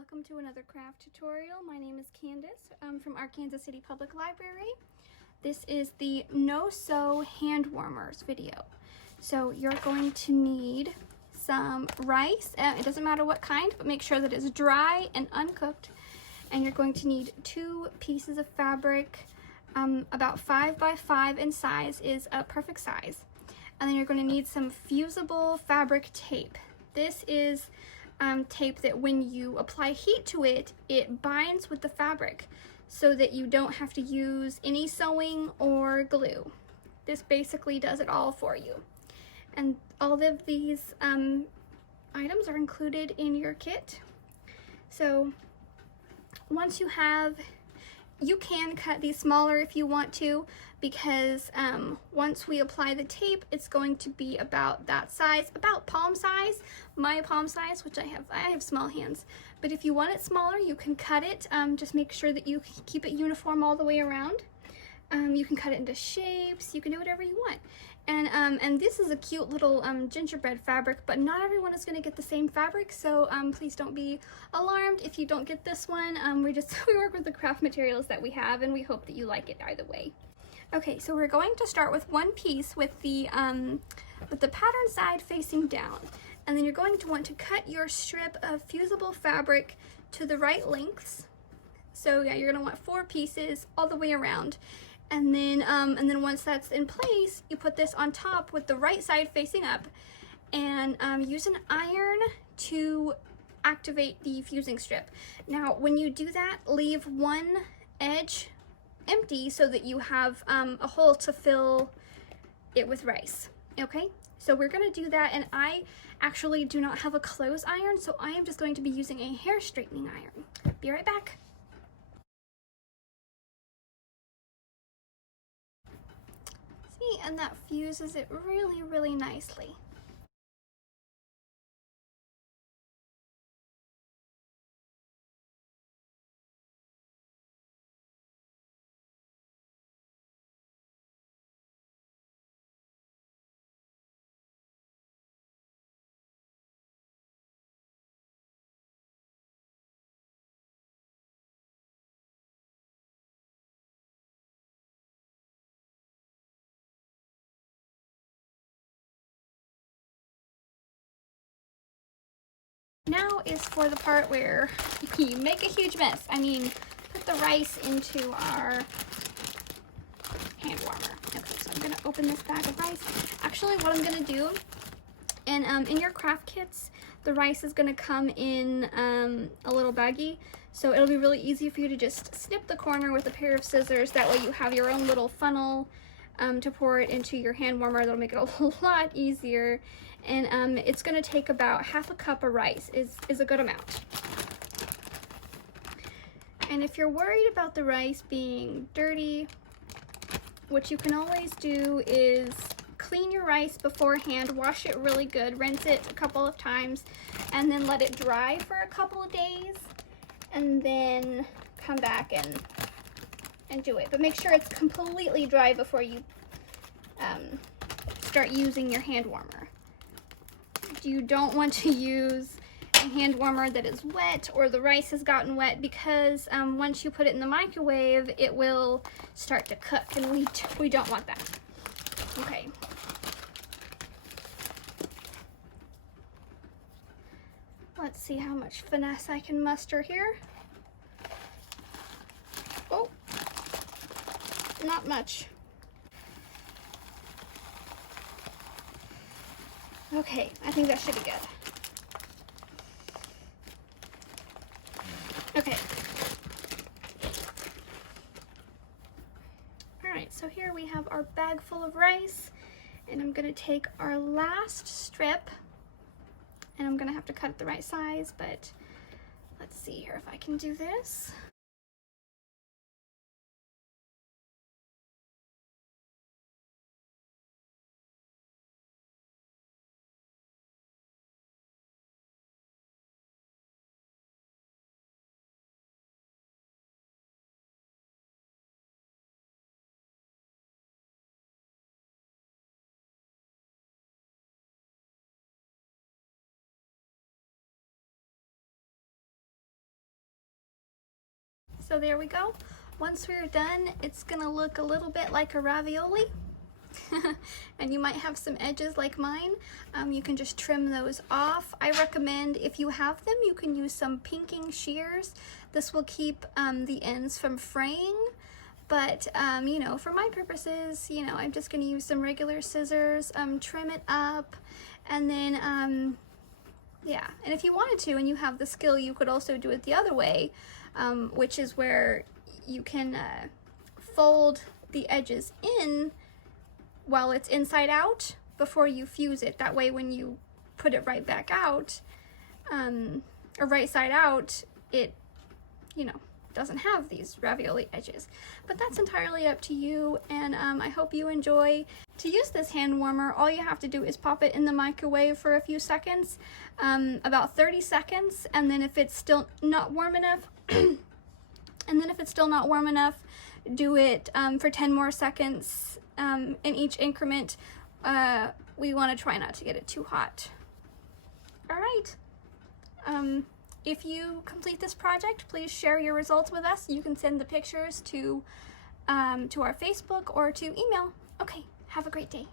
welcome to another craft tutorial. My name is Candace from our Kansas City Public Library. This is the no-sew hand warmers video. So you're going to need some rice, it doesn't matter what kind, but make sure that it's dry and uncooked. And you're going to need 2 pieces of fabric, about 5 by 5 in size is a perfect size. And then you're going to need some fusible fabric tape. This is tape that when you apply heat to it, it binds with the fabric so that you don't have to use any sewing or glue. This basically does it all for you. And all of these items are included in your kit. So once you have, you can cut these smaller if you want to, because once we apply the tape, it's going to be about that size, about palm size, my palm size, which I have small hands. But if you want it smaller, you can cut it. Just make sure that you keep it uniform all the way around. You can cut it into shapes. You can do whatever you want. And this is a cute little gingerbread fabric, but not everyone is going to get the same fabric, so please don't be alarmed if you don't get this one. We work with the craft materials that we have, and we hope that you like it either way. Okay, so we're going to start with one piece with the pattern side facing down, and then you're going to want to cut your strip of fusible fabric to the right lengths. So yeah, you're going to want 4 pieces all the way around. And then once that's in place, you put this on top with the right side facing up, and use an iron to activate the fusing strip. Now, when you do that, leave one edge empty so that you have a hole to fill it with rice. Okay, so we're gonna do that, and I actually do not have a clothes iron, so I am just going to be using a hair straightening iron. Be right back. And that fuses it really, really nicely. Now is for the part where you make a huge mess. I mean, put the rice into our hand warmer. Okay, so I'm gonna open this bag of rice. Actually, what I'm gonna do, and in your craft kits, the rice is gonna come in a little baggie, so it'll be really easy for you to just snip the corner with a pair of scissors. That way you have your own little funnel to pour it into your hand warmer. That'll make it a lot easier. And it's going to take about ½ cup of rice is a good amount. And if you're worried about the rice being dirty, what you can always do is clean your rice beforehand, wash it really good, rinse it a couple of times, and then let it dry for a couple of days, and then come back and do it. But make sure it's completely dry before you start using your hand warmer. You don't want to use a hand warmer that is wet or the rice has gotten wet, because once you put it in the microwave, it will start to cook, and we don't want that. Okay. Let's see how much finesse I can muster here. Oh, not much. Okay, I think that should be good. Okay. All right, so here we have our bag full of rice, and I'm gonna take our last strip, and I'm gonna have to cut it the right size, but let's see here if I can do this. So there we go. Once we're done, it's gonna look a little bit like a ravioli. And you might have some edges like mine. You can just trim those off. I recommend, if you have them, you can use some pinking shears. This will keep the ends from fraying. But, you know, for my purposes, you know, I'm just going to use some regular scissors, trim it up, and then, yeah. And if you wanted to and you have the skill, you could also do it the other way, which is where you can fold the edges in while it's inside out before you fuse it. That way when you put it right back out, or right side out, it, you know, doesn't have these ravioli edges. But that's entirely up to you, and I hope you enjoy. To use this hand warmer, all you have to do is pop it in the microwave for a few seconds, about 30 seconds, and then if it's still not warm enough, do it for 10 more seconds in each increment. We want to try not to get it too hot. All right. If you complete this project, please share your results with us. You can send the pictures to our Facebook or to email. Okay, have a great day.